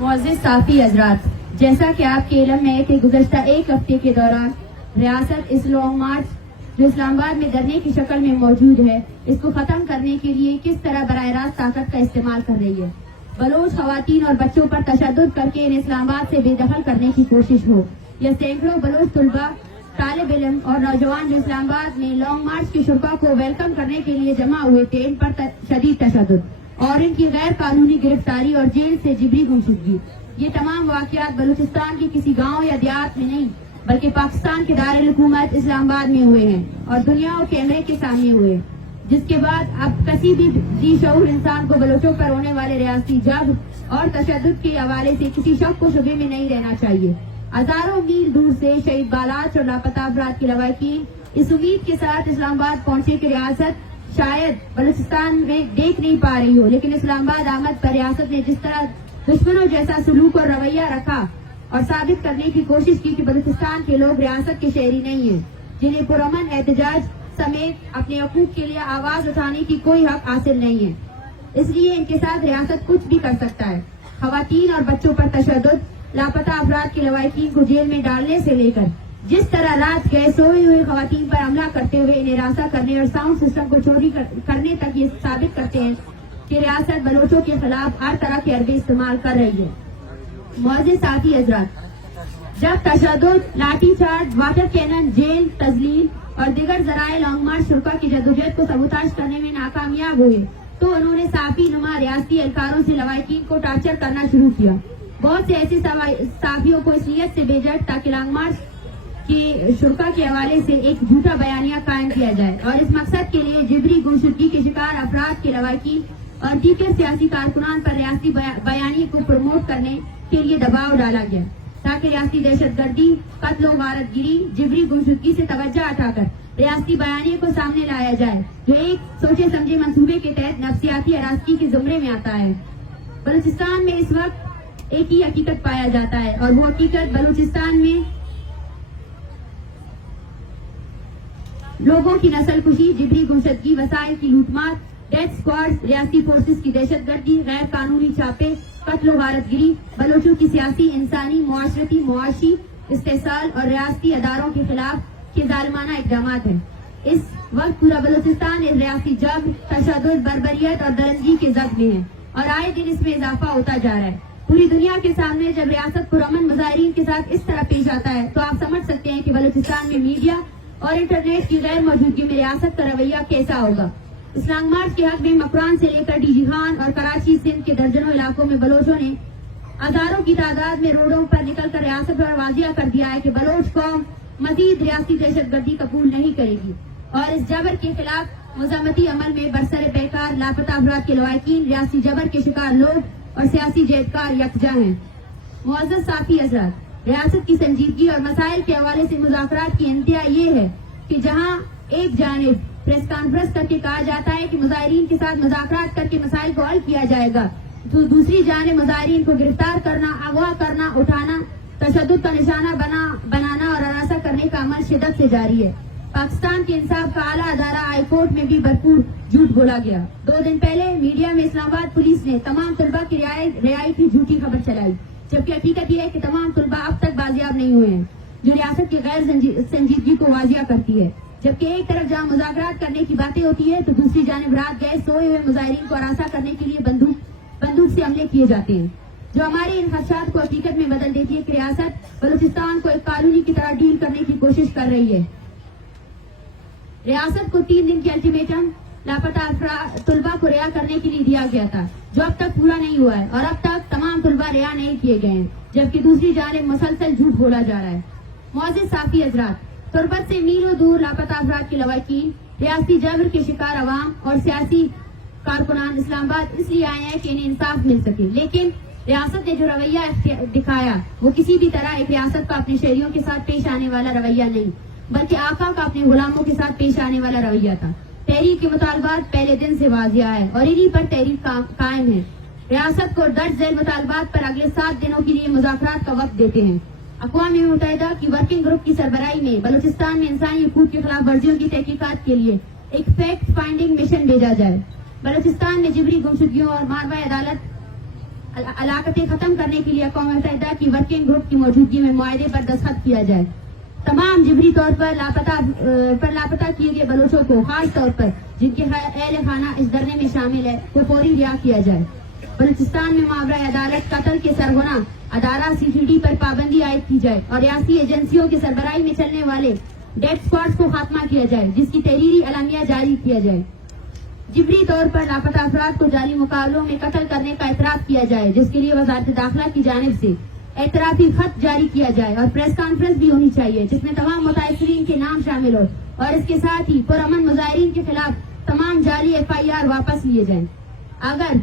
معزز صحافی حضرات، جیسا کہ آپ کے علم میں ہے کہ گزشتہ ایک ہفتے کے دوران ریاست اس لانگ مارچ جو اسلام آباد میں دھرنے کی شکل میں موجود ہے، اس کو ختم کرنے کے لیے کس طرح براہ راست طاقت کا استعمال کر رہی ہے۔ بلوچ خواتین اور بچوں پر تشدد کر کے انہیں اسلام آباد سے بے دخل کرنے کی کوشش ہو، یا سینکڑوں بلوچ طلباء، طالب علم اور نوجوان جو اسلام آباد میں لانگ مارچ کی شرکا کو ویلکم کرنے کے لیے جمع ہوئے تھے، ان پر شدید تشدد اور ان کی غیر قانونی گرفتاری اور جیل سے جبری گمشدگی، یہ تمام واقعات بلوچستان کے کسی گاؤں یا دیہات میں نہیں بلکہ پاکستان کے دارالحکومت اسلام آباد میں ہوئے ہیں اور دنیا اور کیمرے کے سامنے ہوئے، جس کے بعد اب کسی بھی ذی شعور انسان کو بلوچوں پر ہونے والے ریاستی جبر اور تشدد کے حوالے سے کسی شک و شبے میں نہیں رہنا چاہیے۔ ہزاروں میل دور سے شہید بالاچ اور لاپتہ افراد کی لواحقین اس امید کے ساتھ اسلام آباد پہنچے کہ ریاست شاید بلوچستان میں دیکھ نہیں پا رہی ہو، لیکن اسلام آباد آمد پر ریاست نے جس طرح دشمنوں جیسا سلوک اور رویہ رکھا اور ثابت کرنے کی کوشش کی کہ بلوچستان کے لوگ ریاست کے شہری نہیں ہیں، جنہیں پرامن احتجاج سمیت اپنے حقوق کے لیے آواز اٹھانے کی کوئی حق حاصل نہیں ہے، اس لیے ان کے ساتھ ریاست کچھ بھی کر سکتا ہے۔ خواتین اور بچوں پر تشدد، لاپتہ افراد کے لواحقین کو جیل میں ڈالنے سے لے کر جس طرح رات گئے سوئی ہوئی خواتین پر حملہ کرتے ہوئے انہیں ہراساں کرنے اور ساؤنڈ سسٹم کو چوری کرنے تک یہ ثابت کرتے ہیں کہ ریاست بلوچوں کے خلاف ہر طرح کے حربے استعمال کر رہی ہے۔ معزز صحافی حضرات، جب تشدد، لاٹھی چارج، واٹر کینن، جیل، تذلیل اور دیگر ذرائع لانگ مارچ شرکا کی جدوجہد کو سبوتاژ کرنے میں ناکامیاب ہوئے تو انہوں نے صحافی نما ریاستی اہلکاروں سے لواحقین کو ٹارچر کرنا شروع کیا۔ بہت سے ایسے صحافیوں کو اس نیت سے بھیجا تاکہ لانگ مارچ کے شرکا کے حوالے سے ایک جھوٹا بیانیہ قائم کیا جائے اور اس مقصد کے لیے جبری گمشدگی کے شکار افراد کے لواحقین اور دیگر سیاسی کارکنان پر ریاستی بیانیے کو پروموٹ کرنے کے لیے دباؤ ڈالا گیا تاکہ ریاستی دہشت گردی، قتل و غارت گری، جبری گمشدگی سے توجہ ہٹا کر ریاستی بیانیے کو سامنے لایا جائے جو ایک سوچے سمجھے منصوبے کے تحت نفسیاتی ہراسگی کے زمرے میں آتا ہے۔ بلوچستان میں اس وقت ایک ہی حقیقت پایا جاتا ہے اور وہ حقیقت بلوچستان میں لوگوں کی نسل کشی، جبری گمشدگی، وسائل کی لوٹ مار، ڈیتھ اسکواڈ، ریاستی فورسز کی دہشت گردی، غیر قانونی چھاپے، قتل و غارت گری، بلوچوں کی سیاسی، انسانی، معاشرتی، معاشی استحصال اور ریاستی اداروں کے خلاف کے ظالمانہ اقدامات ہیں۔ اس وقت پورا بلوچستان اس ریاستی جبر، تشدد، بربریت اور درندگی کے زد میں ہے اور آئے دن اس میں اضافہ ہوتا جا رہا ہے۔ پوری دنیا کے سامنے جب ریاست پرامن مظاہرین کے ساتھ اس طرح پیش آتا ہے تو آپ سمجھ سکتے ہیں کہ بلوچستان میں میڈیا اور انٹرنیٹ کی غیر موجودگی میں ریاست کا رویہ کیسا ہوگا۔ اسلام مارچ کے حق میں مکران سے لے کر ڈی جی خان اور کراچی سندھ کے درجنوں علاقوں میں بلوچوں نے ہزاروں کی تعداد میں روڈوں پر نکل کر ریاست پر واضح کر دیا ہے کہ بلوچ قوم مزید ریاستی دہشت گردی قبول نہیں کرے گی اور اس جبر کے خلاف مزاحمتی عمل میں برسر پیکار لاپتہ افراد کے لواحقین، ریاستی جبر کے شکار لوگ اور سیاسی جہدکار یکجا ہیں۔ معزز صحافی حضرات، ریاست کی سنجیدگی اور مسائل کے حوالے سے مذاکرات کی انتہا یہ ہے کہ جہاں ایک جانب پریس کانفرنس کر کے کہا جاتا ہے کہ مظاہرین کے ساتھ مذاکرات کر کے مسائل کو حل کیا جائے گا، تو دوسری جانب مظاہرین کو گرفتار کرنا، اغوا کرنا، اٹھانا، تشدد کا نشانہ بنانا اور ہراساں کرنے کا عمل شدت سے جاری ہے۔ پاکستان کے انصاف کا اعلیٰ ادارہ ہائی کورٹ میں بھی بھرپور جھوٹ بولا گیا۔ 2 دن پہلے میڈیا میں اسلام آباد پولیس نے تمام طلباء کی رہائی کی جھوٹی خبر چلائی، جبکہ حقیقت یہ ہے کہ تمام طلباء اب تک بازیاب نہیں ہوئے ہیں، جو ریاست کی غیر سنجیدگی کو واضح کرتی ہے۔ جبکہ ایک طرف جہاں مذاکرات کرنے کی باتیں ہوتی ہے تو دوسری جانب رات گئے سوئے ہوئے مظاہرین کو ہراساں کرنے کے لیے بندوق سے حملے کیے جاتے ہیں، جو ہمارے ان خدشات کو حقیقت میں بدل دیتی ہے کہ ریاست بلوچستان کو ایک کالونی کی طرح ڈیل کرنے کی کوشش کر رہی ہے۔ ریاست کو 3 دن کی الٹیمیٹم لاپتہ طلباء کو رہا کرنے کے لیے دیا گیا تھا، جو اب تک پورا نہیں ہوا ہے اور اب تک تمام طلباء رہا نہیں کیے گئے ہیں، جبکہ دوسری جانب مسلسل جھوٹ بولا جا رہا ہے۔ معزز صحافی حضرات، تربت سے میلوں دور لاپتہ افراد کے لواحقین، ریاستی جبر کے شکار عوام اور سیاسی کارکنان اسلام آباد اس لیے آئے ہیں کہ انہیں انصاف مل سکے، لیکن ریاست نے جو رویہ دکھایا وہ کسی بھی طرح ایک ریاست کا اپنے شہریوں کے ساتھ پیش آنے والا رویہ نہیں، بلکہ آقا کا اپنے غلاموں کے ساتھ پیش آنے والا رویہ تھا۔ تحریک کے مطالبات پہلے دن سے واضح ہے اور انہی پر تحریک قائم ہے۔ ریاست کو درج ذیل مطالبات پر اگلے 7 دنوں کے لیے مذاکرات کا وقت دیتے ہیں۔ اقوام متحدہ کی ورکنگ گروپ کی سربراہی میں بلوچستان میں انسانی حقوق کی خلاف ورزیوں کی تحقیقات کے لیے ایک فیکٹ فائنڈنگ مشن بھیجا جائے۔ بلوچستان میں جبری گمشدگیوں اور ماروی عدالت علاقتیں ختم کرنے کے لیے اقوام متحدہ کی ورکنگ گروپ کی موجودگی میں معاہدے پر دستخط کیا جائے. تمام جبری طور پر لاپتہ کیے گئے بلوچوں کو، خاص طور پر جن کے اہل خانہ اس دھرنے میں شامل ہے، کو فوری رہا کیا جائے. بلوچستان میں ماورا عدالت قتل کے سرغنہ ادارہ CCD پر پابندی عائد کی جائے اور ریاستی ایجنسیوں کی سربراہی میں چلنے والے ڈیتھ اسکواڈز کو خاتمہ کیا جائے، جس کی تحریری اعلامیہ جاری کیا جائے. جبری طور پر لاپتہ افراد کو جعلی مقابلوں میں قتل کرنے کا اعتراف کیا جائے، جس کے لیے وزارت داخلہ کی جانب سے اعترافی خط جاری کیا جائے اور پریس کانفرنس بھی ہونی چاہیے جس میں تمام متاثرین کے نام شامل ہو، اور اس کے ساتھ ہی پرامن مظاہرین کے خلاف تمام جعلی FIR واپس لیے جائیں. اگر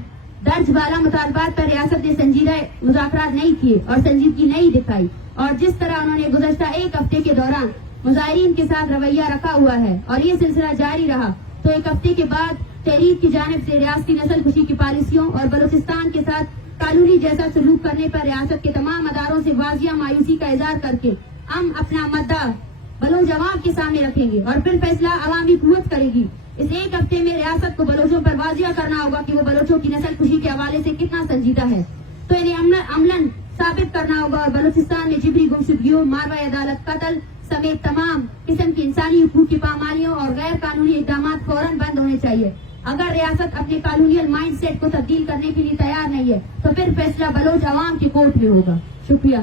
درج بالا مطالبات پر ریاست نے سنجیدہ مذاکرات نہیں کیے اور سنجیدگی نہیں دکھائی، اور جس طرح انہوں نے گزشتہ ایک ہفتے کے دوران مظاہرین کے ساتھ رویہ رکھا ہوا ہے اور یہ سلسلہ جاری رہا، تو ایک ہفتے کے بعد تحریک کی جانب سے ریاستی نسل کشی کی پالیسیوں اور بلوچستان کے ساتھ قانونی جیسا سلوک کرنے پر ریاست کے تمام اداروں سے واضح مایوسی کا اظہار کر کے ہم اپنا مدعا بلوچ عوام کے سامنے رکھیں گے اور پھر فیصلہ عوامی قوت کرے گی. اس ایک ہفتے میں ریاست کو بلوچوں پر واضح کرنا ہوگا کہ وہ بلوچوں کی نسل کشی کے حوالے سے کتنا سنجیدہ ہے، تو انہیں عملاً ثابت کرنا ہوگا اور بلوچستان میں جبری گمشدگیوں، ماروی عدالت قتل سمیت تمام قسم کی انسانی حقوق کی پامالیوں اور غیر قانونی اقدامات فوراً بند ہونے چاہیے. اگر ریاست اپنے کالونیل مائنڈ سیٹ کو تبدیل کرنے کے لیے تیار نہیں ہے تو پھر فیصلہ بلوچ عوام کی کورٹ میں ہوگا. شکریہ.